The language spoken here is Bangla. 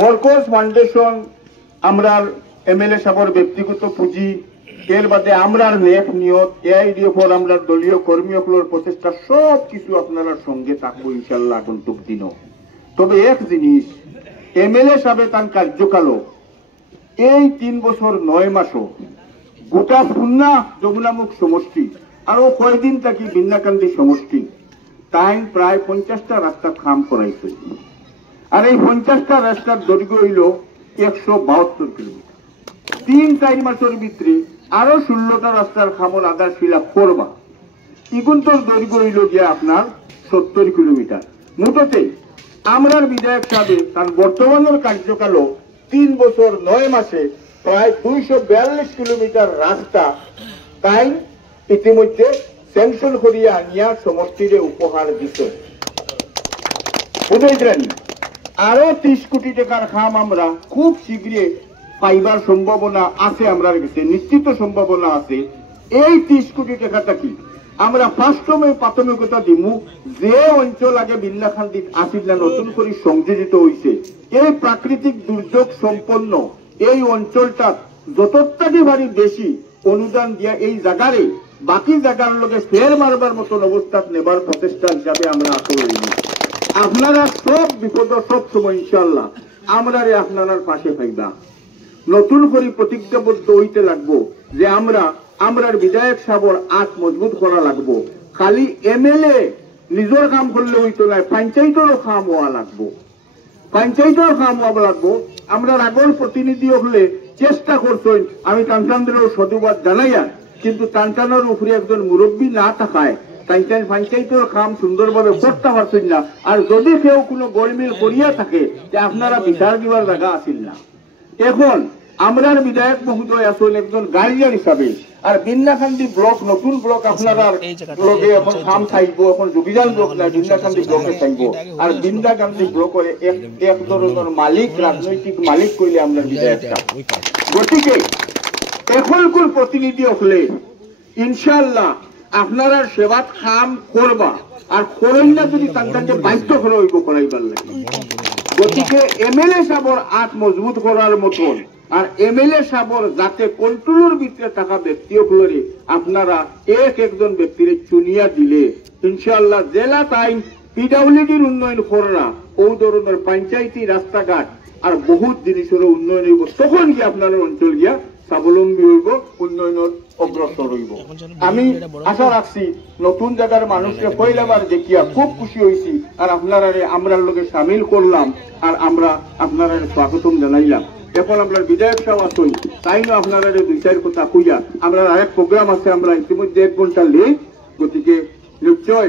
মরকজ ফাউন্ডেশন আমরার এমএলএ সাহেবের ব্যক্তিগত পুঁজি এর বাদে আমরার নেক নিয়ত এআইডিএফর আমরার দলীয় কর্মীসকলের প্রচেষ্টা সব কিছু আপনারা সঙ্গে থাকবো ইনশাল্লাহ আগন্তুক দিনও। তবে এক জিনিস, এমএলএ সাহেব তার কার্যকালও এই 3 বছর 9 মাসও গোটা খুলনা যমুনামুখ সমষ্টি আরো কয়দিন থাকি বিন্নাকান্দি সমষ্টি তাই প্রায় 50টা রাস্তা খাম করাইছে। আর এই 50টা রাস্তার দৈর্ঘ্য হইল 172 কিলোমিটার। 3-4 মাসের ভিতরে আরো 16টা রাস্তার খামল আধারশিলা করবা, ইগুন্তর দৈর্ঘ্য হইল গিয়া আপনার 70 কিলোমিটার। মোটতে আমরার বিধায়ক সাহেব তার বর্তমানের কার্যকালও 3 বছর 9 মাসে প্রায় 242 কিলোমিটার রাস্তা তাই ইতিমধ্যে স্যাংশন করিয়া আনিয়া সমষ্টিরে উপহার দিতে বুঝাইলেন। আরো 30 কোটি টাকার খাম আমরা খুব শীঘ্রই পাইবার সম্ভাবনা আছে, আমরা কাছে নিশ্চিত সম্ভাবনা আছে। এই 30 কোটি টাকাটা কি আমরা ফার্স্টমে প্রাথমিকতা দিমু যে অঞ্চল আগে বিল্লাখান্দি আসিল না নতুন করে সংযোজিত হয়েছে, এই প্রাকৃতিক দুর্যোগ সম্পন্ন এই অঞ্চলটা যতটাকে ভারী বেশি অনুদান দিয়া এই জায়গারে বাকি জায়গার লোকে ফের মারবার মতন অবস্থা নেবার প্রচেষ্টা হিসাবে আমরা আসলে আপনারা সব বিপদ সব সময় ইনশাল্লাহ আমরা আপনার পাশে পাইবা। নতুন করে প্রতিজ্ঞাবদ্ধ হইতে লাগবো যে আমরার বিধায়ক সাহেবের আত মজবুত করা লাগবো। খালি এমএলএ নিজের কাম করলে হইতো না, পঞ্চায়েতেরও কাম হওয়া লাগবো, পঞ্চায়েতের কাম হওয়া লাগবো। আমরা আগর প্রতিনিধি হলে চেষ্টা করছেন, আমি টানটানদেরও সদুবাদ জানাইয়া, কিন্তু টানটানোর উপরে একজন মুরব্বী না থাকায় পঞ্চায়েতের কাম সুন্দরভাবে করতে পারছেন না। আর যদি কেউ কোনো গোলমিল করিয়া থাকে যে আপনারা বিচার দিবার জায়গা আসিল না। এখন আমরার বিধায়ক মহোদয় আসুন একজন গার্জিয়ান হিসাবে, আর বিন্নাকান্দি ব্লক নতুন ব্লক আপনারা ব্লকে এখন কাম থাকবো, এখন যোগিজান ব্লক না বিন্নাকান্দি ব্লকে থাকবো। আর বিন্নাকান্দি ব্লকের এক ধরনের মালিক রাজনৈতিক মালিক কইলে আমরা বিধায়কটা। গতিকে এখনকার প্রতিনিধি হলে ইনশাল্লাহ আপনারা সেবাত কাম করবা, আর করেন না যদি তাকে বাধ্য করে হইব করাইবার লাগে। গতিকে এমএলএ সাহেবের আত মজবুত করার মতন আর এমএলএ সাহেবের যাতে কন্ট্রোলের ভিতরে থাকা ব্যক্তিগুলোরে আপনারা একজন ব্যক্তিরে চুনিয়া দিলে ইনশাআল্লাহ জেলা টাইম পিডব্লিউডির উন্নয়ন করা ও ধরনের পঞ্চায়েতি রাস্তাঘাট আর বহুত জিনিসের উন্নয়ন হইব। তখন গিয়ে আপনার অঞ্চল গিয়া স্বাবলম্বী হইব, উন্নয়নের অগ্রসর হইব। আমি আশা রাখছি নতুন জায়গার মানুষকে পয়লাবার দেখিয়া খুব খুশি হয়েছি, আর আপনারা আমরা লোকে সামিল করলাম, আর আমরা আপনারা স্বাগতম জানাইলাম। এখন আমরা বিধায়ক সাহেব আসুন, তাই না আপনারা 2-4 কথা কইয়া আমরা আরেক প্রোগ্রাম আছে, আমরা ইতিমধ্যে 1 ঘন্টা লেট। গতিকে নিশ্চয়